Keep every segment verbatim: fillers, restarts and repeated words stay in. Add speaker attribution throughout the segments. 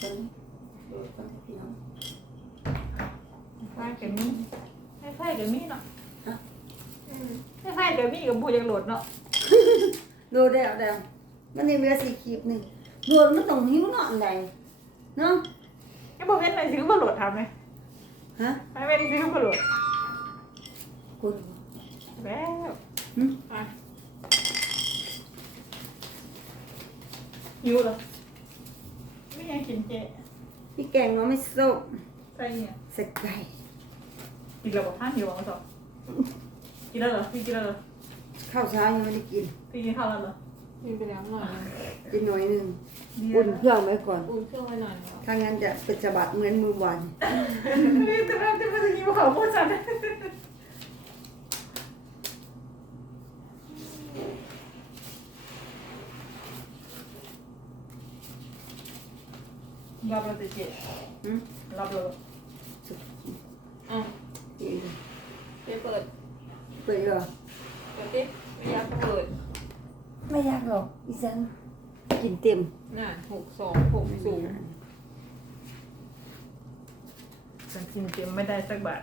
Speaker 1: คนโดดกันพี่น้อง
Speaker 2: ไพ่กับมีให้ไพ่กับมีเนาะให้ไพ่กับมีกับบูยังโหลดเนาะ
Speaker 1: โดดแล้วแล้วมันนี่เวลาสีคลิปนี่โดดมันต้องหิ้วหน่อยใดเนาะ
Speaker 2: ไอ้บอกเว้นไหนซื้อมาโหลดทำไหม
Speaker 1: ฮะ
Speaker 2: ไม่ไม่ได้ซื้อมาโหลด
Speaker 1: คุณ
Speaker 2: แล้ว
Speaker 1: หึ
Speaker 2: อ่ะยูเหรอไม่ยังกินเจ
Speaker 1: พี่แกงเราไม่ส้ม
Speaker 2: ใส่เนี่ย
Speaker 1: ใส่ไก่
Speaker 2: กินแล้วบอกท่านอยู่วังสองกินแล้วเหรอพี่กินแล้วเหรอ
Speaker 1: ข้าวเช้ายังไม่ได้กิน
Speaker 2: พี่กินข้าวแล้วเหรอ
Speaker 3: มีไปแล้วหน่อยนึง
Speaker 1: กินหน่อยหนึง
Speaker 2: ดี
Speaker 1: อุ่น
Speaker 2: แล้ว
Speaker 1: เครื่องไว้ก่อน
Speaker 3: อุ่นเครื่องไว้หน่อยแล้ว
Speaker 1: ถ้างั้นจะเป็นฉบับเหมือนมือวัน
Speaker 2: แต่แบบจะมาถึงยี่ห้อโมจันรับเราจะเจ็บ
Speaker 1: หึ
Speaker 2: รับเรา
Speaker 3: อ่ะ
Speaker 1: นี่
Speaker 3: ไปเปิด
Speaker 1: เปิดเหรอ
Speaker 3: เปิดดิไม่อยากเปิด
Speaker 1: ไม่ยากหรอกอีสันกินเต็ม
Speaker 3: น่ะหกสองหกศูนย์
Speaker 2: ฉันกินเต็มไม่ได้สักบาท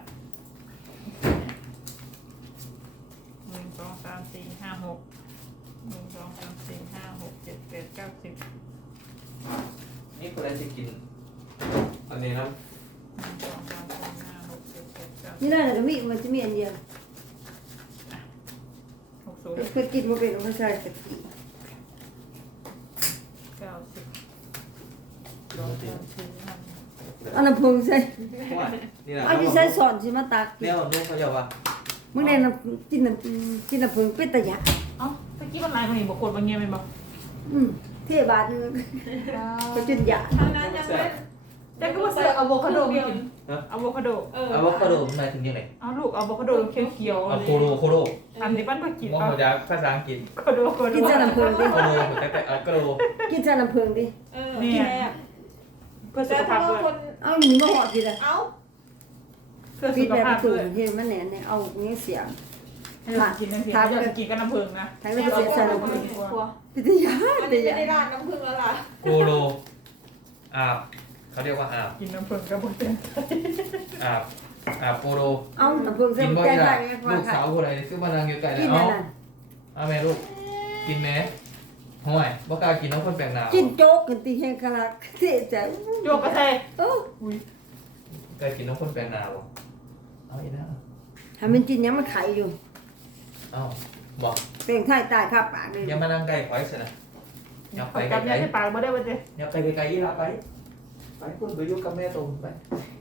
Speaker 2: หนึ่งสองสามสี่ห้าหกหนึ่งสองสามสี่ห้าหกเจ็ดแปดเก้าสิบ
Speaker 4: นี่คนแรกจะกินอันนี้นะ
Speaker 2: หนึ่งสองสามสี่ห้าหกเจ็ดแปดเก้าสิ
Speaker 1: นี่
Speaker 2: บ
Speaker 1: น่าจะมีมันจะมีอันเดียว
Speaker 2: หกศูนย์
Speaker 1: เคยกินมาเป็นไม่ใช่ตะกี้
Speaker 2: เก้าสิบสองสามสี่ห้า
Speaker 1: อันน้ำผึ้งใส่
Speaker 4: ว่านี่นะ
Speaker 1: เอาที่ใส่สอนสิมาตักกิน
Speaker 4: เนี่ยนุ่มเขาจะว่า
Speaker 1: มึงได้น้ำกินน้ำกินน้ำผึ้งเป็นตะยะ
Speaker 2: เอ้าตะกี้มันลายมันนี่บอกกดบางเงี้ยมันบอก
Speaker 1: อืมเทบาทนึงก็จนยะ
Speaker 3: เท่านั้นยังไม่
Speaker 2: แต่ก็ว่าใส่อะโวคาโดมากินอะโวคาโด
Speaker 3: เออ
Speaker 4: อะโวคาโดมันหมายถึงยังไง
Speaker 2: เอาลูกอะโวคาโดเขียวๆ
Speaker 4: อะโคโดโคโด
Speaker 2: อันนี้ปั้นก็กิน
Speaker 4: มอง
Speaker 2: เอา
Speaker 4: มาจากภาษาอังกฤษ
Speaker 2: โคโดโคโด
Speaker 1: กินใส่น้ำผึ้งดิ
Speaker 4: โคโดแต่แต่อะโคโด
Speaker 1: กินใส่น้ำผึ้งดิ
Speaker 3: เออกินแล้ว
Speaker 2: เพื่อสุ
Speaker 3: แต่
Speaker 2: ขภา
Speaker 3: ถ้า
Speaker 2: พ
Speaker 3: ว่า
Speaker 2: ด้วย
Speaker 3: คน
Speaker 1: เอาหนีมาหอดกินอ่ะ
Speaker 3: เอ้า
Speaker 2: เพื่อ
Speaker 1: ปิ
Speaker 2: สุ
Speaker 1: ด
Speaker 2: ข
Speaker 1: แบบ
Speaker 2: ภา
Speaker 1: ป
Speaker 2: พ
Speaker 1: ระตู
Speaker 2: ด้วย
Speaker 1: เห็นมันแหนนเนี่ยเอาเงี้ยเสียง
Speaker 2: ให้เรากินนั่นสิไม่อยากกินกับน้ำผึ้งนะ
Speaker 1: ทั้ง
Speaker 3: แล้
Speaker 1: นี้
Speaker 3: ว
Speaker 1: เสีย
Speaker 3: ก็
Speaker 1: ใส่
Speaker 3: คน
Speaker 1: น้ำผึ้ง
Speaker 3: ครัว
Speaker 1: เป็นตะยะ
Speaker 3: อัน
Speaker 1: ตะ
Speaker 3: นี้ไม่
Speaker 1: ยะ
Speaker 3: ได้ราดน้ำผึ้งแล้วล่ะ
Speaker 4: โคโดอาบเขาเรียกว่าอาบ
Speaker 2: กินน้ำผึ้งกับบุญเป็น
Speaker 4: อาบอาบโคโด
Speaker 1: เอาน้ำผึ้งใส่
Speaker 4: กินบ่
Speaker 1: แก
Speaker 4: อย
Speaker 1: ง
Speaker 4: ล่ะ
Speaker 1: ไก่ไง
Speaker 4: ลูกสาวคนไหนซึ่งมานั่งอยู่ใกล้
Speaker 1: กิน
Speaker 4: แล้ว
Speaker 1: นั่
Speaker 4: เอา
Speaker 1: นน่ะ
Speaker 4: เอาแม่ลูกกินแม่ห่วยบ่กล้ากินน้องคนแปลกหน้า
Speaker 1: กินโจ๊กกันตีแห้งขนาดเสียใจ
Speaker 2: โยกกระเทย
Speaker 1: เออ
Speaker 2: อุ้ย
Speaker 4: กล้ากินน้องคนแปลกหน้าบ่เอาอีกนะ
Speaker 1: ให้มันกินยังมันไข่อยู่
Speaker 4: เอาบอก
Speaker 1: เต่งไข่ตายคาปากเลย
Speaker 4: อย่ามานั่งใกล้ข่อยสินะอย่า
Speaker 2: ข
Speaker 4: ไป
Speaker 2: อ
Speaker 4: ไก
Speaker 2: จับ
Speaker 4: ล
Speaker 2: ยา
Speaker 4: ๆ
Speaker 2: ที่ปากมาได้วันเดียว
Speaker 4: อย่าไปไกลๆอีหละไป ไปคุณไปอยู่กับแม่ตรงไป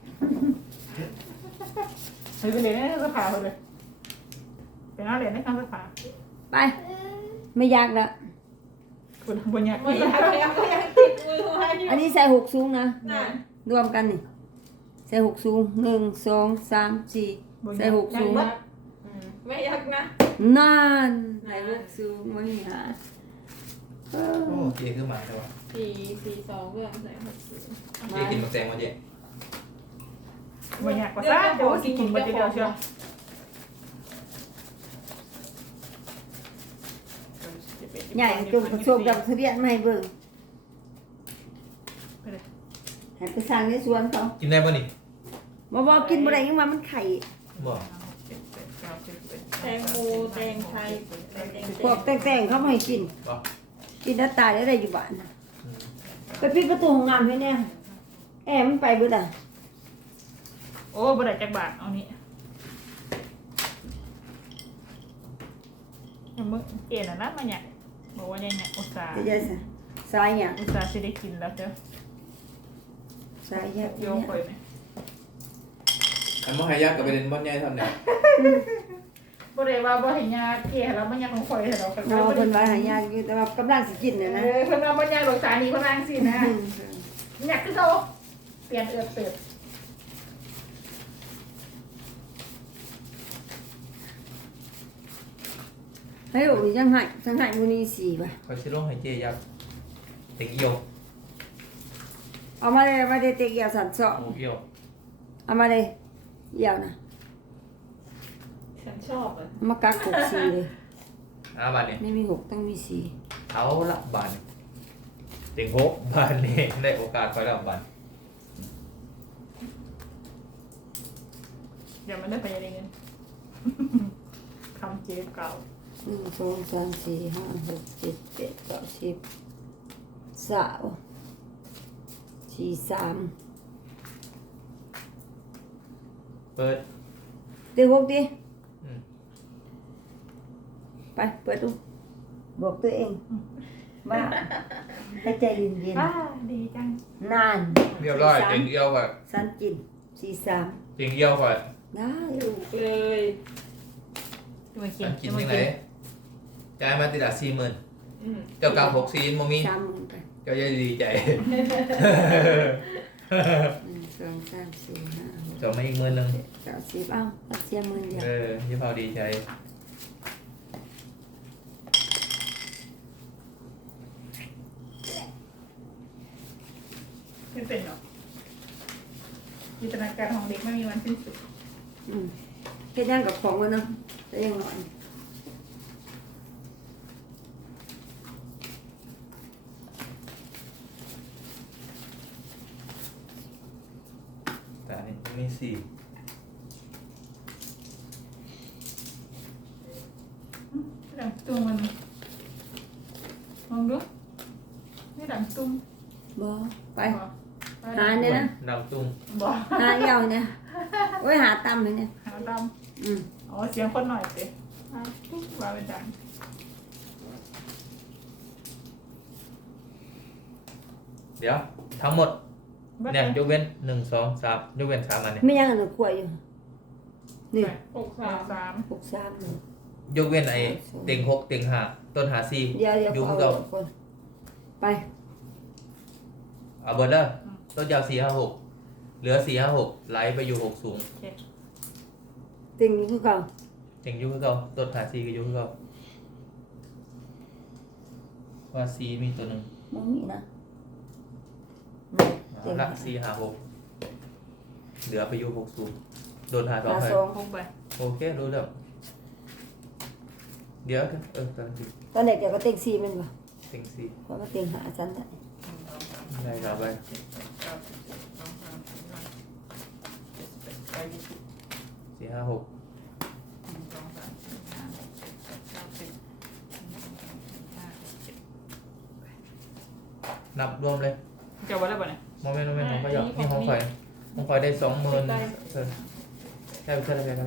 Speaker 2: เฮ้ยไปเรียนในสภาเลยเป็นนักเรียนในการสภา
Speaker 1: ไป ไม่ยากละ
Speaker 2: คุณบุญญา
Speaker 3: ไม่อยากไม่อยากก็ยังติดมือไว้อยู่
Speaker 1: อันนี้ใส่หกสูงนะ
Speaker 3: น่ะ
Speaker 1: รวมกันนี่ใส่หกสูงหนึ่งสองสามสี่ใส่หกสูง
Speaker 3: อืมไม่อยากนะ
Speaker 1: นั่นใส่หกสูงมันหาเออ
Speaker 4: โอ้เจ๊คือหมาใช่ปะ
Speaker 3: สี่สี่สองเรื่องใส่หกศูนย์
Speaker 4: เจ๊กินหมกแตงมาเจ๊
Speaker 2: บุญญากว่าซ่าเดี๋ยวกินกินมาเดียวเชียว
Speaker 1: ใหญ่จนผสมกับทุเรียนไม่เบิ่งให้ไปสั่งในสวนเขา
Speaker 4: กินได้ป่ะนี่
Speaker 1: บ่บอกกินบ่ได้ยังว่ามันไข่
Speaker 4: บอก
Speaker 3: แตงโมแตงไทยแตงแตง
Speaker 1: พวกแต่งๆเขาไม่ให้กิน
Speaker 4: บอก
Speaker 1: กินแล้วตายได้ได้อยู่บ้านน่ะไปปิดประตูห้องน้ำให้แน่แอร์มันไปเบิดอ่ะ
Speaker 2: โอ้บุญได้จักบาทเอานี้มึงเอ็นอ่ะนะมันเนี่ยบอกว่ายังเนี่ยอุตส่าห์
Speaker 1: จะจะสายหยัง
Speaker 2: อุตส่าห์จะได้กินแล้วเจ้า
Speaker 1: สายหยัง
Speaker 2: โย
Speaker 1: เนี่ย
Speaker 2: คอยไหม
Speaker 4: อันมหายักษ์กับไปเล่นบอลใหญ่ทำเนี่ย
Speaker 2: บ่ได้ว่าบ่ให้ยาเกลี่ยแล้วมันยังของข่อยให้เรากัน
Speaker 1: เราเพิ่นว่าหายากอยู่แต่ว่ากำลังสิกิน
Speaker 2: เอ
Speaker 1: น่ะนะ
Speaker 2: อเพิ่นว่าบ่ยากหรอกสานีเพิ่นว่าจังซี่นะ
Speaker 1: อืม
Speaker 2: อยากคือเขาเปลี่ยนเอือบเติบ
Speaker 1: เฮ้ยโอ้ยยังให้ยังให้มื้อนี้สี่ป่ะ
Speaker 4: เขาชิลงให้เจ๊ยักษ์เต็กเอียว
Speaker 1: เอามาเลยเอามาเลยเตะเกี่ยวสันเสาะ
Speaker 4: หมูเอียว
Speaker 1: เอามาเลยเกี่ยวนะ
Speaker 3: ฉันชอบอ่ะ
Speaker 1: เอามากักหกสี่เลย
Speaker 4: อาบานเนี่ย
Speaker 1: ไม่มีหกต้องมีสี่
Speaker 4: เอาละบานเจต็งหกบานนี้ได้โอกาสไปแล้วบาน
Speaker 2: เดี๋ยวมันได้ไปยังไงเงิน คำเจ๊เก่า
Speaker 1: หนึ่งสองสามสี่ห้าหกเจ็ดแปดเก้าสิบสาวสี่สาม
Speaker 4: เปิด
Speaker 1: เดี๋ยวหกดิ
Speaker 4: อืม
Speaker 1: ไปเปิดดูบอกตัวเองว่าให้ใจเย็น
Speaker 2: อ่าดีจัง
Speaker 1: ๆนาน
Speaker 4: เรียบร้อยเต็งเอียวก่อน
Speaker 1: สันจินสี่สาม
Speaker 4: เต็งเอียวก่อน
Speaker 1: ได้
Speaker 3: ถูกเลย
Speaker 2: จะมากิน
Speaker 4: อันกิน
Speaker 2: จะมา
Speaker 4: ยังไงจ่ายมาติดละสี่หมื่น
Speaker 3: อืม
Speaker 4: เจ้าเก่าหกสี่โมมี
Speaker 1: สามหมื่นไป
Speaker 4: เจ้าจะดีใจ
Speaker 1: หนึ่งสองสามสี่ห้าหก
Speaker 4: เจ้ามาอีกหมื่นหนึ่ง
Speaker 1: เจ็ดเก้าสิบเอ้าเอาเสียหมื่นเดียว
Speaker 4: เออยี่เผาดีใจ
Speaker 2: ไม่เป็นหรอกจินตนาการของเด็กไม่มีวันสิ้นสุด
Speaker 1: อืมแค่ย่างกับของมันเนาะแต่ยังหน่อย
Speaker 4: แต่อันนี้มีสี่
Speaker 2: ดังตุ้งมันมองดูนี่ดังตุ้ง
Speaker 1: บอไป
Speaker 2: บ่
Speaker 1: หาเนี่ยนะ
Speaker 4: ดำตุ้ง
Speaker 2: บ่
Speaker 1: หาเอี่ยวเนี่ยโอ้ยหาตำเลยเนี่ย
Speaker 2: หาด
Speaker 1: อืม
Speaker 2: ำอ๋อเสียงคนหน่อยสิหาตุ้งว่าเป็นดัง
Speaker 4: เดี๋ยว ทั้งหมด
Speaker 2: บัด
Speaker 4: เนี่ยยกเว้นหนึ่งสองสามยกเว้นสามอันเนี่ย
Speaker 1: ไม่ยังอันหนึ่งขวดอยู่นี่
Speaker 3: หกสาม
Speaker 2: สาม
Speaker 1: หกสามหนึ่ง
Speaker 4: ยกเว้นไอ้เต็งหกเต็งห้าต้นหาสี่
Speaker 1: เดี๋ยวเดี๋ยว
Speaker 4: ยุ่ง
Speaker 1: เอา
Speaker 4: เก่า
Speaker 1: คนไป
Speaker 4: เอาเบอร์เด้อต้นยาวสี่ห้าหกเหลือสี่ห้าหกไหลไปอยู่หกสูง
Speaker 2: โอเค
Speaker 1: ติงอยู่คือเก่า
Speaker 4: เต็งอยุ่คือเก่าต้นหาสี่ก็อยุ่คือเก่าว่าสี่มีตัวหนึ่ง
Speaker 1: มองนี่นะเต็ง
Speaker 4: ละสี่หาหกเหลือไปอยู่หกสูงโดนหาสอง
Speaker 1: หา
Speaker 4: ไป
Speaker 1: สอง
Speaker 2: คงไป
Speaker 4: โอเครู้แล้วเดี๋ยวเออตอนนี้
Speaker 1: ตอนเด็กเดี๋ยวก็เต็งสี่มันบ่
Speaker 4: เต็งสี่
Speaker 1: เพราะว่าเต็งหาชั้นได้
Speaker 4: ได้ครับไป
Speaker 2: เจ็ดแปดเก้าสิบสิบเอ็ดสองสามสี่ห้าเจ็ดสิบแปดเก้ายี่สิบ
Speaker 4: สี่ห้าหก
Speaker 2: หนึ่งสองสามสี่ห้าหกเจ็ดแปดเก้าสิบหนึ่งสองสามสี่ห้าหกเจ็ด
Speaker 4: นับรวมเลย
Speaker 2: เจ้าว่าอะไรบ่เนี่ย
Speaker 4: โมเมนต์โมเมนต์ของเขาหยอกนี่ของข่อยของข่อยได้สองหมื่นเออแค่ไปแค่ไปแค่ไป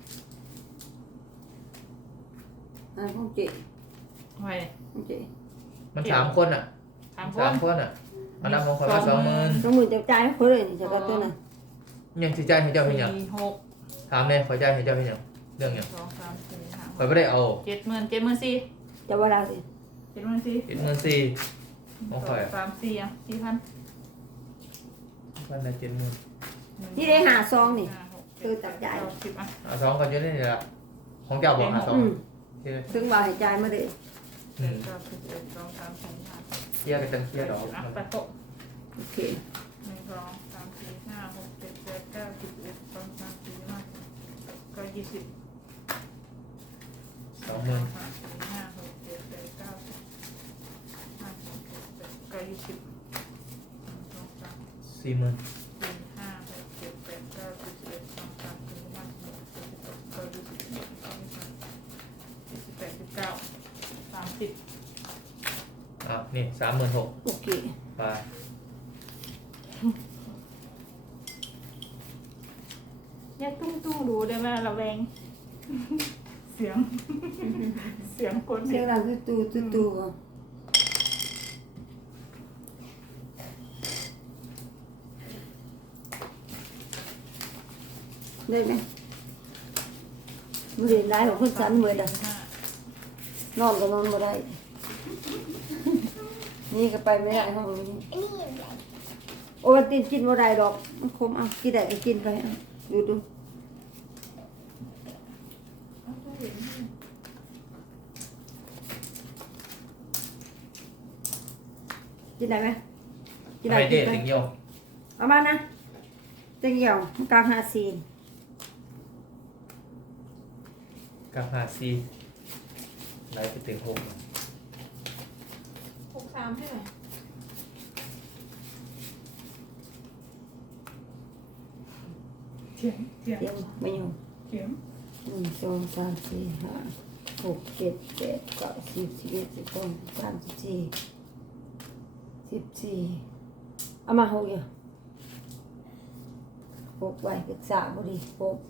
Speaker 1: อ่าของเจ๊
Speaker 2: ทำไม
Speaker 1: ของเจ๊
Speaker 4: มันสามคนอ่ะ
Speaker 2: ถามค
Speaker 4: สาม
Speaker 2: น
Speaker 4: คนอ่ะอันนั้นของข่อยมาสองหมื่น
Speaker 1: สองหมื่นจะจ่ายให้คนเลยนี่จะก็ตัวนั้น
Speaker 4: ยังสิจ่ายให้เจ้าเป็นหยัง
Speaker 2: สี่หก
Speaker 4: ถามเลยข่อยจ่ายให้เจ้าเป็นหยังเรื่องหยัง
Speaker 2: สองสามสี่ห้า
Speaker 4: ข่อยไม่ได้เอา
Speaker 2: เจ็ดหมื่นเจ็ดหมื่นสี่
Speaker 1: จะว่าเราสิ
Speaker 2: เจ็ดหมื่นสี่
Speaker 4: เจ็ดหมื่นสี่
Speaker 2: สองสามสี่อ่ะสี่พัน
Speaker 4: พันละเจ็ดหมื่น
Speaker 1: ที่ได้หาซองนี่
Speaker 2: ห้าหก
Speaker 1: คือตัดใหญ่
Speaker 2: เก้าสิบอ่ะ
Speaker 4: เอาสองคนเยอะนี่แหละของเจ้าบอกหาสอง
Speaker 1: อืม
Speaker 4: เฮ้ย
Speaker 1: ถึงว่าให้จ่ายมาเลย
Speaker 4: อืม
Speaker 2: เก้าสิบเอ็ดสองสามสี่ห้า
Speaker 4: เคลียร์กันจังเคลียร์ดอก
Speaker 2: อ่ะไปโต๊ะ
Speaker 1: โอเค
Speaker 2: หนึ่งสองสามสี่ห้าหกเจ็ดแปดเก้าสิบเอ็ดสองสามสี่ห้าเก้ายี่สิบ
Speaker 4: สองหมื่น
Speaker 2: สามสี่ห้าหกเจ็ดแปดเก้าสิบห้าหกเจ็ดแปดเก้ายี่สิบหนึ่งสองสาม
Speaker 4: สี่หมื่น
Speaker 2: สี่ห้าหกเจ็ดแปดเก้าสิบสิบเอ็ดสองสามสี่ห้าหกเจ็ดแปดเก้ายี่สิบเอ็ดสองสามสี่สิบแปดสิบเก้าสามสิบ
Speaker 4: อ่ะนี่สามหมื่นหก
Speaker 1: โอเค
Speaker 4: ไป
Speaker 2: เนี่ยตุ้งตุ้งดูได้ไหมเราแรง เสียง เสียงคน
Speaker 1: เสียงดังตู้ตู้ตู้ตู้อ่ะได้ไหมมือเรียนได้ของคนสันมือดังนอนก็นอนไม่ได้ นี่ก็ไปไม่ได้ห้องนี้โอวัลตินกินไม่ได้ดอกมันคมเอากินได้ก็กินไปเอาดูดูกินได้ไหมกิน
Speaker 4: ไอ
Speaker 1: ได้
Speaker 4: เดี
Speaker 1: กิ
Speaker 4: ย
Speaker 1: นไป
Speaker 4: ติงเยี่ยว
Speaker 1: เอามานะเต็งเหี่ยวมันกลางหาซีน
Speaker 4: กับหาซีไหลไปถึงหก
Speaker 3: หกสามให้หน่อย
Speaker 2: ถียงเถียง
Speaker 1: เตียงไม่อยู่
Speaker 2: เถียง
Speaker 1: หนึ่งสองสามสี่ห้าหกเจ็ดแปดเก้าสิบสิบเอ็ดสิบสองสิบสามสิบสี่สิบสี่เอามาหกอยู่หกไว้ก็สามพอดีหก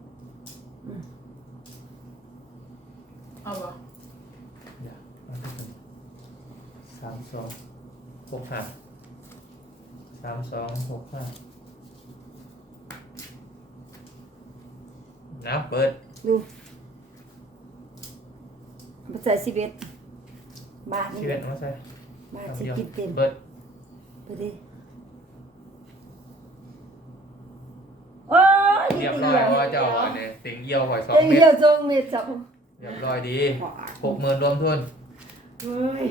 Speaker 2: เอาวะ
Speaker 4: เดี๋ยวเอาไปก่อนสามสองหกห้าสามสองหกห้าน้ำเปิด
Speaker 1: ดูมาใส่สิบเอ็ดบาทนี่
Speaker 4: ชีวิตมาใส่
Speaker 1: บาทสิกินเต็ม
Speaker 4: เปิด
Speaker 1: ไปดิโอ้ย
Speaker 4: เรียบร้อยว่าเจ้าอันนี้ติงเยี่ยวหอยสอง
Speaker 1: เต็ม
Speaker 4: เม็
Speaker 1: เดีย
Speaker 4: ด
Speaker 1: วทรงเม็ดจับ
Speaker 4: เรียบร้อยดีหกหมื่นรวมทุน
Speaker 1: เฮ้ย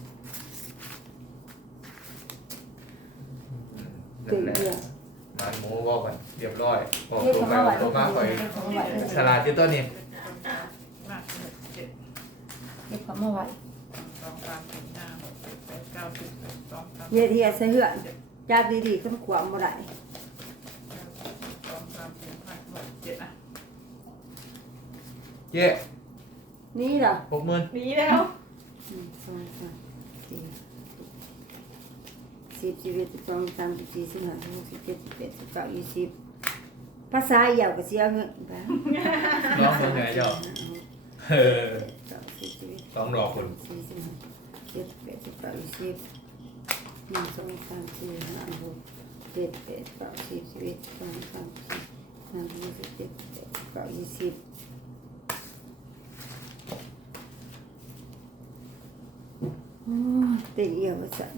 Speaker 4: นั่นแหละมันหมูบอกกันเรียบร้อยบอก
Speaker 1: เรียก
Speaker 4: ลง
Speaker 1: คำ
Speaker 4: ไป
Speaker 1: ว่าไหว
Speaker 4: ลงมาข่อย
Speaker 1: เรียกคำว่าไหว
Speaker 4: ฉลาดที่ต้นนี่
Speaker 2: ห้าหกเจ็ด
Speaker 1: เรียกคำว่าไหว
Speaker 2: สองสามสี่ห้าหกเจ็ดแปดเก้าสิบสิบเอ็ดสองสาม
Speaker 1: เวียทีใส่เหือนจับดีๆต้องขวามบ่ได้
Speaker 2: สองสามสี่ห้าหกเจ็ดอ่ะ
Speaker 4: เจ๊
Speaker 1: นี่เหรอ
Speaker 4: หกหมื่น
Speaker 3: หนีแล้ว
Speaker 1: หนึ่งสองสามสี่สิบสิบเอ็ดสิบสองสิบสามสิบสี่สิบห้าสิบหกสิบเจ็ดสิบแปดสิบเก้ายี่สิบภาษาเหี่ยวก็เสียเงินไป
Speaker 4: ร้องเมืองไงเจ้าเออ
Speaker 1: เก้าสิบสิบเอ็ด
Speaker 4: ต้องรอคุณ
Speaker 1: สี่สิบห้าเจ็ดแปดสิบเก้ายี่สิบหนึ่งสองสามสี่ห้าหกเจ็ดแปดเก้าสิบสิบเอ็ดสิบสองสิบสามสิบสี่ห้าหกสิบเจ็ดสิบแปดสิบเก้ายี่สิบโอ้ยเต็มเอี่ยวว่าสั่น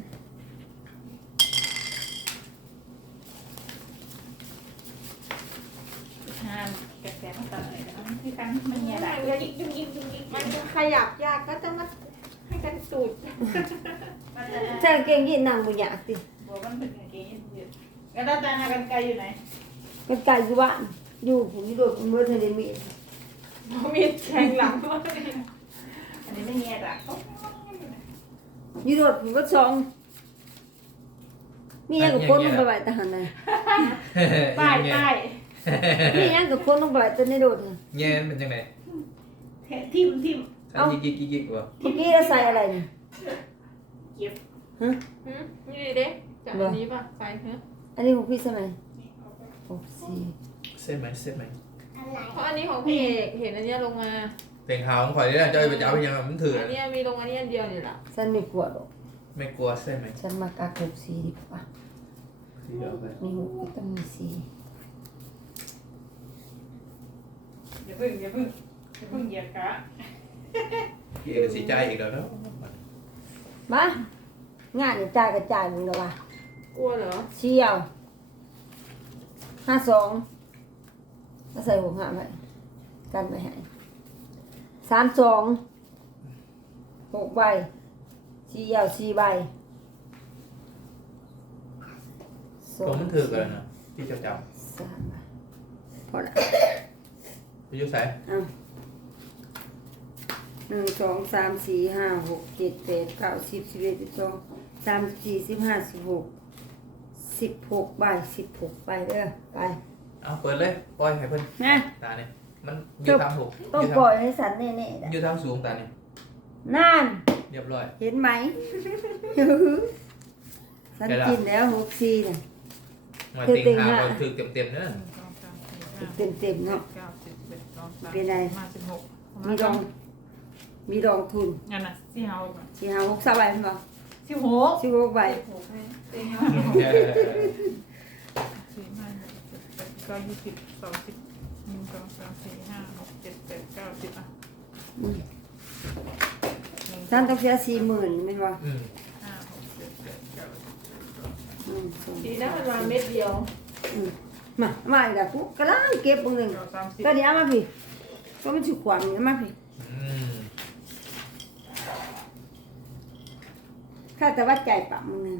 Speaker 2: ห้ามแกะแกะมาตัดเลยนะที่กันมันเงียได้
Speaker 3: มันยิกยิกยิกยิกมันขยับยากก็จะมาให้กันตูด
Speaker 1: ถ้ากางเก่งยีนนั่งบ่อยากติ
Speaker 2: บอกมันเป็นอย่างนี้ยืดแล้วตาตาหน้ากันไกลอยู่ไหน
Speaker 1: กันไกลอยู่บ้านอยู่ผมนี่โดดเมื่อทันได้มี
Speaker 3: มีแทงหลังด้วย
Speaker 2: อันนี้ไม่เงียดอ่ะ
Speaker 1: นี่โดดผมก็สองมีหยังกับคนลงไปไว้ตาหันน่ะ
Speaker 3: ป้ายป้าย
Speaker 1: มีหยังกับคนลงไปไว้ตาในโดดน่ะ
Speaker 4: เงี้ยเป็นยังไง
Speaker 2: ทิมทิม
Speaker 4: ใส่ยิกยิกยิกยิกวะ
Speaker 1: เมื่อกี้เราใส่อะไรนี่
Speaker 2: เก็บ
Speaker 1: ฮะ
Speaker 3: หืมนี่เด้จากอันนี้ป่ะใส่เนอะ
Speaker 1: อันนี้ของพี่ใช่ไหมหกสี่
Speaker 4: เส้นไหมเส้นไหม
Speaker 3: เพราะอันนี้ของพี่เอกเห็นอันเนี้ยลงมา
Speaker 4: เต็งหาวของข่อยนี่แหละเจ้าไปจับไปยังมันถือ
Speaker 3: อันเนี้ยมีลงอันนี้อันเดียวนี่แหละ
Speaker 1: ฉันไม่กลัวหรอก
Speaker 4: ไม่กลัวเส้นไหม
Speaker 1: ฉันมากากหกสี่ดีกว่า
Speaker 4: ที่เอาไป
Speaker 1: มีหกก็ต้องมีสี่
Speaker 2: อย่าพึ่งอย่าพึ่งอย่าพึ่งเหยียดกะ
Speaker 4: พี่เอกสีใจอีกแล้วเนาะ
Speaker 1: มางานอย่าจ่ายกระจายมึงแล้ววะ
Speaker 3: กลัวเหรอ
Speaker 1: เชี่ยวห้าสองก็ใส่หกห้าไปกันไปให้สามสองหกใบสี่ยาวสี่ใบสอ
Speaker 4: ตัว
Speaker 1: ง
Speaker 4: มันถือกันนะพี่เจ้าจับ
Speaker 1: สามใบพอละ
Speaker 4: พี่ยุ่ใส่
Speaker 1: เอาหนึ่งสองสามสี่ห้าหกเจ็ดแปดเก้าสิบสิบเอ็ดสิบสองสามสิบสี่สิบห้าสิบหกสิบหกใบสิบหกใบเด้อไป
Speaker 4: เอาเปิดเลยปล่อยให้เพิ่น
Speaker 1: นะ
Speaker 4: ตาเนี่ยมันอยู่ทางถูก
Speaker 1: ต้อง
Speaker 4: อยู่
Speaker 1: ปล่
Speaker 4: ทาง
Speaker 1: อยให้สันแน่ๆนะ
Speaker 4: อยู่ทางสูงตาเนี่ย
Speaker 1: นั่น
Speaker 4: เรียบร้อย
Speaker 1: เห็นไหม สันกินแล้วหกสี่เนี่ย
Speaker 4: มา
Speaker 1: คือ
Speaker 4: ติง
Speaker 1: ติ่ง
Speaker 4: หา
Speaker 1: หา
Speaker 4: เราถือเต็มเต็มๆเนอะ
Speaker 2: หนึ่งสองสามสี่ห้า
Speaker 1: เต็มเต็มๆเนาะ
Speaker 2: เก้าสิบสิบเอ็ดสองสาม
Speaker 1: เป็นไร
Speaker 2: ห้าสิบหก
Speaker 1: มีดอง มีดองทุน
Speaker 2: งั้นน่ะสี่ห้าหก
Speaker 1: สี่ห้าหกสามใบมั้งบ่
Speaker 2: สิบหก
Speaker 1: สิบหกใบ
Speaker 3: โอ้โหเต็ม
Speaker 4: เออ
Speaker 2: สี่ห้าหกเจ็ดแปดเก้ายี่สิบสองสิบหนึ่งสองสามสี่ห้าหกเจ็ดแปดเก้าสิบอ่ะ
Speaker 1: อืม
Speaker 2: หนึ่ง
Speaker 1: ท่านต้องเสียสี่หมื่นไม่นบ่
Speaker 4: อืม
Speaker 2: ห้าหกเจ็ดแปดเก้าสิบ
Speaker 1: อืมสอง
Speaker 3: ดีนะมันมาเม็ดเดียว
Speaker 1: อืมมามาอีกแล้วกูกำลังเก็บเบางหนึ่ง
Speaker 2: เก้าสามสิบ
Speaker 1: ก็เดี๋ยวเอามาพี่ก็มันฉุกความนี่เอามาพี่
Speaker 4: อืม
Speaker 1: ข้าแต่ว่าใจปะมึงนึง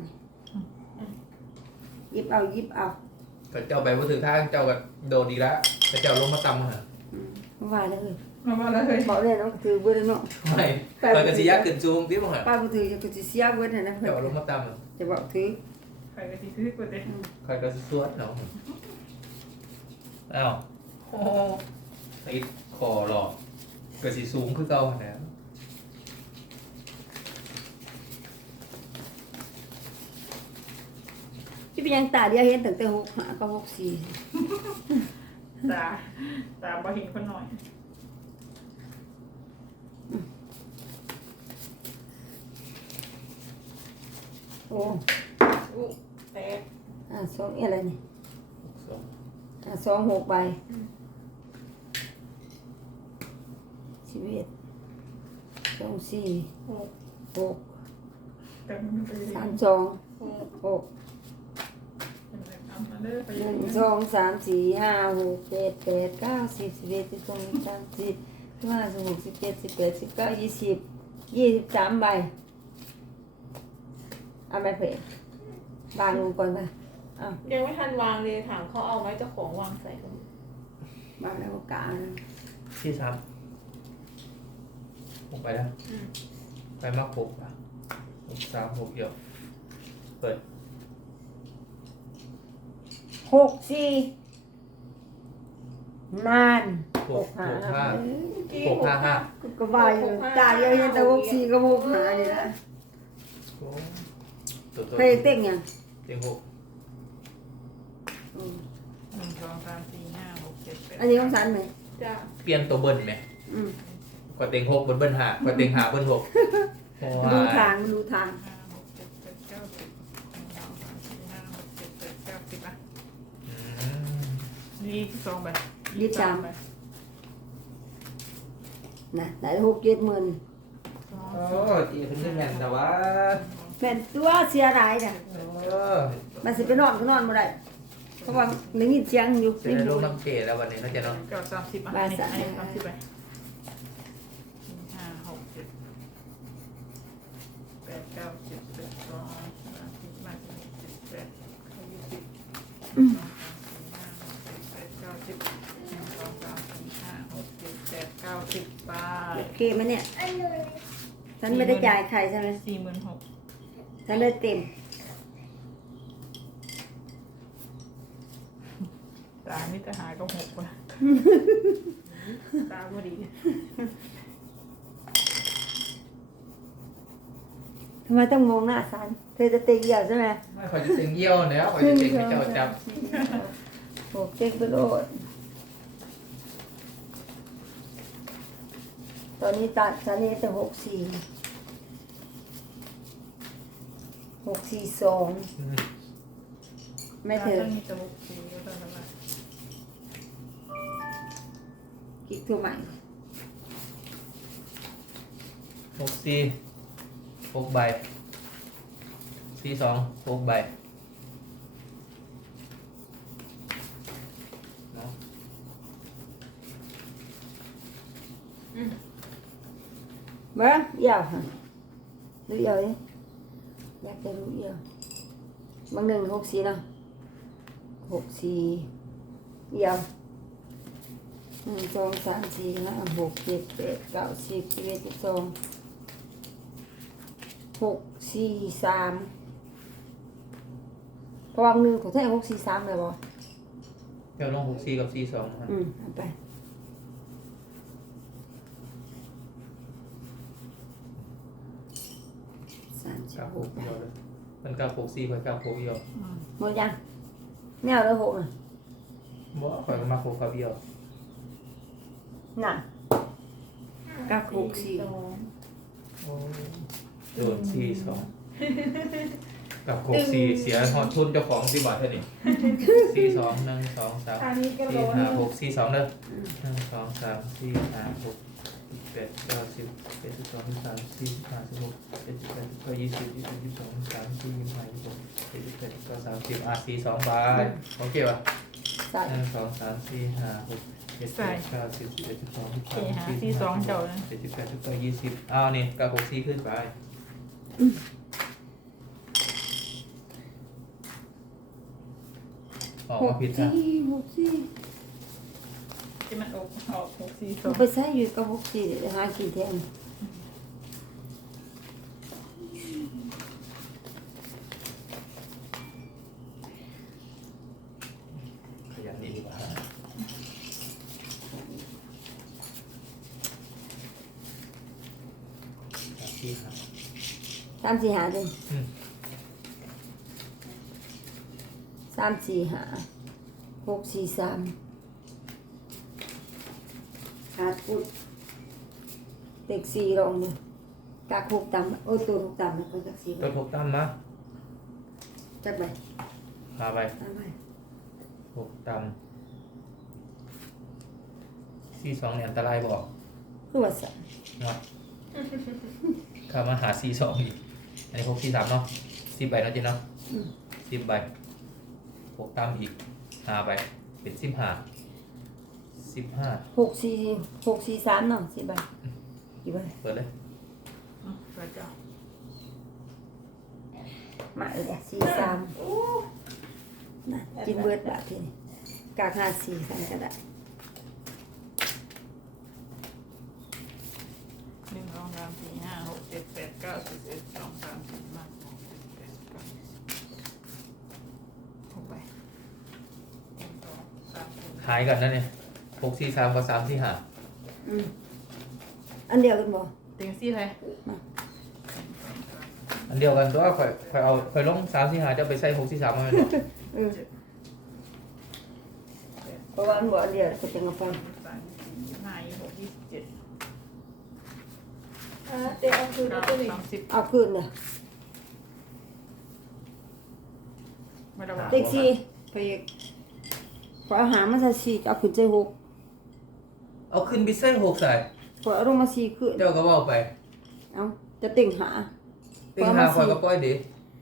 Speaker 1: หยิบเอาหยิบเอา
Speaker 4: ก็เจ้าไปบ่ถึงทางเจ้าก็โดนอีกแล้วแต่เจ้าลงมาต่ำมา
Speaker 1: อืมว่าแล้วเลย
Speaker 2: มาว่าแล้วเลย
Speaker 1: บอกเลยน้องถือเบอร์เนาะ
Speaker 4: ไม่เปิดกระสียักษ์ขึ้นสูงที่บ่ฮะ
Speaker 1: ป้าบ่ถือจะก็สิเสียเบอร์นั่นนะเพิ่น
Speaker 4: เจ้าลงมาต่ำอะ
Speaker 1: จะบอกถือ
Speaker 2: ใครไปที่ซื้อกูเต้
Speaker 4: ใครก็สวดเนาะอ้าวโอ้ไอ้คอหลอกเกิดสีสูงคือเก่าแล้ว
Speaker 1: ที่เป็นยังตาเดียวเห็นตั้งแต่หกหาก็หกสี่
Speaker 2: ตาตาบ่เห็นคนหน่อย
Speaker 1: โอ้
Speaker 3: อู้แตก
Speaker 1: อ่าสองอะไรนี่
Speaker 4: สอง
Speaker 1: อ่าสองหกใบชีวิตสองสี่
Speaker 3: หก
Speaker 1: หก
Speaker 2: แต่มันไป
Speaker 1: สามสอง
Speaker 3: หก
Speaker 1: หก
Speaker 2: เอามาเด้อไป
Speaker 1: หนึ่งสองสามสี่ห้าหกเจ็ดแปดเก้าสิบสิบเอ็ดสิบสองสิบสามสิบสิบห้าสิบหกสิบเจ็ดสิบแปดสิบเก้ายี่สิบยี่สิบสามใบเอาไหมเพื่อนบางลงก่อนไปอ้าว
Speaker 3: ยังไม่ทันวางเลยถามเขาเอาไหมเจ้าของวางใส่กัน
Speaker 1: บางแล้วก็กลาง
Speaker 4: ที่สามหกไปแล้ว
Speaker 3: อืม
Speaker 4: ไปมากหกอ่ะหกสามหกเดียวเปิด
Speaker 1: หกสี่นาน
Speaker 4: หกหกห้า
Speaker 1: เอ้ย
Speaker 4: หกห้าห้า
Speaker 1: ก็ก็ว่าอยู่ตาเดียวเห็นแต่หกสี่ก็หกหานี่แหละ
Speaker 4: โอ้ตัวตัว
Speaker 1: เคยเต้งยัง
Speaker 4: เต็งหก
Speaker 1: อืม
Speaker 2: หนึ่งสองสามสี่ห้าหกเจ็ดแปด
Speaker 1: อันนี้ของฉันไหม
Speaker 3: จ้า
Speaker 4: เปลี่ยนตัวเบิ้ลไหม
Speaker 1: อืม
Speaker 4: กว่าเต็งหกเบิ้ลเบิ้ลหากว่าเต็งหาเบิ้ลหกเพราะว่า
Speaker 1: ดูทางดูทาง
Speaker 2: ห้าหกเจ็ดแปดเก้าสิบหนึ่งสองสามสี่ห้าหกเจ็ดแปดเก้าสิบอ่ะ
Speaker 4: อืม
Speaker 2: นี่สองใบ
Speaker 1: ยี่สิบสาม
Speaker 2: ใบ
Speaker 1: นะได้หกเจ็ดหมื่น
Speaker 2: สอง
Speaker 4: โอ้ตีเป็นเรื่องแม่นแต่ว่า
Speaker 1: เป็นตัวเสียหายน่ะ
Speaker 4: เออ
Speaker 1: มันสิไปนอนก็นอนบ่ได้เพราะว่าได้ยินเสียงอยู่
Speaker 4: จะได้ลงน้ำเกลือแล้ววันนี้น่าจะเนาะ
Speaker 2: เก้าสามสิบอ่ะ
Speaker 1: บาท
Speaker 2: นี่
Speaker 1: สาม
Speaker 2: อันนี้สามสิบใบสี่ห้าหกเจ็ดแปดเก้าสิบสิบเอ็ดสองสามสี่ห้าหกเจ็ดแปดเก้ายี่สิบสองสามสี่ห้าหกเจ็ดแปดเก้าสิบหนึ่งสองสามสี่ห้าหกเจ็ดแปดเก้าสิบไป
Speaker 1: โอเคไหมเนี่ยฉันไม่ได้จ่ายใครใช่ไหม
Speaker 2: สี่หมื่นหก
Speaker 1: ฉันเลยเต็ม
Speaker 2: ตานี่จะหายก็หกว่ะตาพอดี
Speaker 1: ทำไมต้องมองหน้าฉันเธอจะเต็งเหี่ยวใช่ไหม
Speaker 4: ไม่ขอจะเต็งเยี่ยวแล้วขอจะเต็งไม่เจ้าจับ
Speaker 1: หกเต็งไปโลดตอนนี้ตัดฉันนี่แต่หกสี่หกสี่สอง
Speaker 4: อืม
Speaker 1: ไม่เถอะ
Speaker 2: ต้องมีจมูกสีก็ต้องทำไม
Speaker 1: กิ๊กตัวใหม่
Speaker 4: หกสี่หกใบสี่สองหกใบเนาะ
Speaker 1: เบ้อเหี่ยวฮะดูเหี่ยวดิอยากจะรู้เหี่ยวบางหนึ่งหกสี่เนาะหกสี่เหี่ยวหนึ่งสองสามสี่ห้าหกเจ็ดแปดเก้าสิบสิบเอ็ดสิบสองหกสี่สามเพราะวางหนึ่งของแท้หกสี่สามเลยบ่
Speaker 4: เดี๋ยวลงหกสี่กับสี่สองครับ
Speaker 1: อืมเอาไปสามสิบ
Speaker 4: กับ
Speaker 1: ห
Speaker 4: ห
Speaker 1: ก
Speaker 4: กเดียวเลยมันกับหกสี่กับกับหกเดียว
Speaker 1: หมดยังไม่เอาแล้วหกน่ะ
Speaker 4: บ่คอยก็มาหกกับเดียว
Speaker 1: น่ะ กับหกสี่
Speaker 3: สอง
Speaker 4: โอ้โดนสี่สองกับหกสี่เสียหอดทุนเจ้าของสี่บาทเท่านี้สี่สองหนึ่งสองสาม
Speaker 3: ทางนี้ก็
Speaker 4: สี่
Speaker 3: ร้อน
Speaker 4: ห้าหกสี่สองเด้อหนึ่งสองสามสี่ห้าหกแปดเก้าสิบเอ็ดสิบสองสิบสามสี่สิบห้าสิบหกเจ็ดสิบแปดสิบเก้ายี่สิบยี่สิบยี่สิบสองยี่สิบสามสี่ยี่สิบห้ายี่สิบหกเจ็ดสิบแปดสิบเก้าสามสิบอ่ะสี่สองบาทโอเคป่ะ
Speaker 1: ใส่
Speaker 4: หนึ่งสองสามสี่ห้าหกเจ็ดแปดเก้าสิบสิบเอ็ดสิบสองสิบสาม
Speaker 2: สี่หา
Speaker 4: สี่
Speaker 2: สี่สองเจ้านะ
Speaker 4: เจ็ดสิบแปดสิบเก้ายี่สิบอ้าวนี่กับหกสี่ขึ้นไปออก
Speaker 1: ห
Speaker 4: มาก ผิดนะ
Speaker 1: สี่หกสี่
Speaker 2: ที่มันออกออกหกสี่สอ
Speaker 1: เอา
Speaker 2: ง
Speaker 1: ไปใส่อยู่กับหกสี่เดี๋ยวหากินแทน
Speaker 4: ขยันดีกว่า
Speaker 1: สามสี่หาเลย
Speaker 4: อืม
Speaker 1: สามสี่หาหกสี่สามขาดพุดเด็กสี่ลงเนี่ยกากหกต่ำโอ้ตัวหกต่ำแล้วก็จากสี่
Speaker 4: ตัวหกตั้มนะ
Speaker 1: จับไป
Speaker 4: พาไป
Speaker 1: ตามไป
Speaker 4: หกตั้มสี่สองเนี่ยอันตรายบอก
Speaker 1: คือว่าสั่น
Speaker 4: เนาะข้ามาหาสี่สองอีกอันนี้หกสี่สามเนาะสิบใบเนาะเจ๊เนาะ
Speaker 1: อืม
Speaker 4: สิบใบหกตั้มอีกห้าใบเป็นสิบห้าสิบห้า
Speaker 1: หกสี่หกสี่สามเนาะสี่ใบกี่ใบ
Speaker 4: เปิดเลย
Speaker 2: อืมเปิดจ้ะ
Speaker 1: มาเลยจ้ะสี่สามน่ะกินเบิร์ดบาททีนี้กากห้าสี่สามก็ได้
Speaker 2: หนึ่งสองสามสี่ห้าหกเจ็ดแปดเก้าสิบเอ็ดสองสามสี่ห้าหกเจ็ดแปดเก้าสิบหกใบหนึ่งสองสามสี่
Speaker 4: หายกันนะเนี่ยหกสี่สามกับสามสี่ห้า
Speaker 1: อืมอันเดียวกันบ่
Speaker 2: เต็งซี่เลย
Speaker 4: อันเดียวกันตัวค่อยค่อยเอาค่อยลงสามสี่ห้าจะไปใส่หกสี่สามมาไหมเนาะ
Speaker 1: เออเพราะว่าอันบ่อันเดียวก็จะงาฟัง
Speaker 2: สามสี่ห้าหกยี่สิบเจ็ด
Speaker 3: อ่าเต็งเอาคืน
Speaker 2: เก้า
Speaker 3: ตัวนี้
Speaker 2: สามสิบ
Speaker 1: เอาคืนเนี่ย
Speaker 2: ไม่ได้ว่า
Speaker 1: เด็กสี่ไปอีกขอเอาหามาใส่สี่จะเอาขึ้นใจหก
Speaker 4: เอาขึ้นไปใส่หกใส่
Speaker 1: ขอเอาลงมาสี่ขึ้น
Speaker 4: เจ้าก็บอกไป
Speaker 1: เอาจะเต็งหา
Speaker 4: ติงหาคอยก็ปล่อยดิ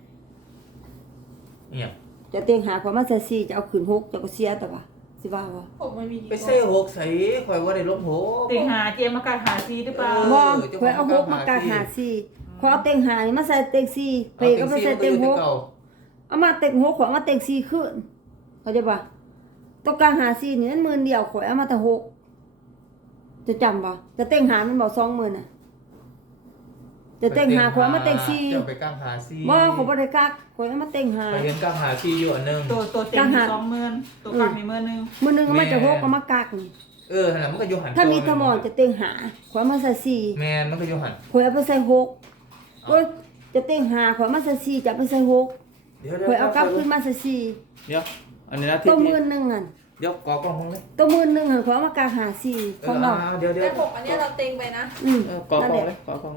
Speaker 4: เนี่ย
Speaker 1: จะเต็งหาขอมาใส่สี่จะเอาขึ้นหกจะก็เสียแต่ว่าสิว่าบ่
Speaker 3: ผมไม่มีกี่
Speaker 4: ไปใส่หกใส่คอยว่าได้ลบหก
Speaker 2: เต็งหาเจมส์มากาหาซีหรือเปล่า
Speaker 4: เออ
Speaker 1: บ่
Speaker 4: เจ้า
Speaker 1: ขอเอาหกมากางหาสี่ขอเอาเต็งหานี่มาใส่เต็งสี่ไป
Speaker 4: เอา
Speaker 1: ก็
Speaker 4: ติง
Speaker 1: มา
Speaker 4: สี่
Speaker 1: ใส่
Speaker 4: มันก็
Speaker 1: เต็
Speaker 4: อง ยู่
Speaker 1: ห
Speaker 4: ที่
Speaker 1: ก
Speaker 4: เก่า
Speaker 1: เอามาเต็งหกขอเอามาเต็งสี่ขึ้นเข้าใจป่ะต้องการหาสี่นี่มันหมื่นเดียวขอเอามาแต่หกจะจำป่ะจะเต็งหามันบอกสองหมื่นอ่ะจะเต็งหาขอเอามาเต็งสี่
Speaker 4: เจ้าไปกลางหาสี่
Speaker 1: บ่ขอบ่ได้กักขอเอามาเต็งหา
Speaker 4: ไปเห็นกลางหาสี่อยู่อันหนึง
Speaker 2: ตัวตัวเต็ง
Speaker 1: กางหา
Speaker 2: สองหมื่นตัวกลางมีหมื่นหนึ่ง
Speaker 1: มื้อหนึงเอามาจะหก
Speaker 4: แม่
Speaker 1: เอามากักนี่
Speaker 4: เออขนาดมันก็อยู่หัน
Speaker 1: ถ้ามี
Speaker 4: ตัว
Speaker 1: ทมอนจะเต็งหาขอเอามาใส่สี่
Speaker 4: แมนมันก็อยู่หัน
Speaker 1: ขอเอาไปใส่หกโอ้ยจะเต็งหาขอเอามาใส่สี่จะเอาไปใส่หก
Speaker 4: เดี๋ยว
Speaker 1: ขอเอากลับขึ้นมาใส่สี่
Speaker 4: เดี๋ยวอันนี้นะ
Speaker 1: ตัวหมื่นหนึงอ่ะ
Speaker 4: เดี๋ยวกอกล้องห้องเลย
Speaker 1: ตัวหมื่นหนึงหันขอเอามากางหาสี่
Speaker 4: เอ
Speaker 1: ของ
Speaker 4: อ
Speaker 1: เรา
Speaker 4: อ่าเดี๋ยวเดี๋ยว
Speaker 3: แต่ผมอันเนี้ยเราเต็งไปนะ
Speaker 1: อืม
Speaker 4: เออกอก
Speaker 1: นั่น
Speaker 4: ล้อง
Speaker 1: แห
Speaker 4: เล
Speaker 1: ละ
Speaker 4: ยกอกล้อง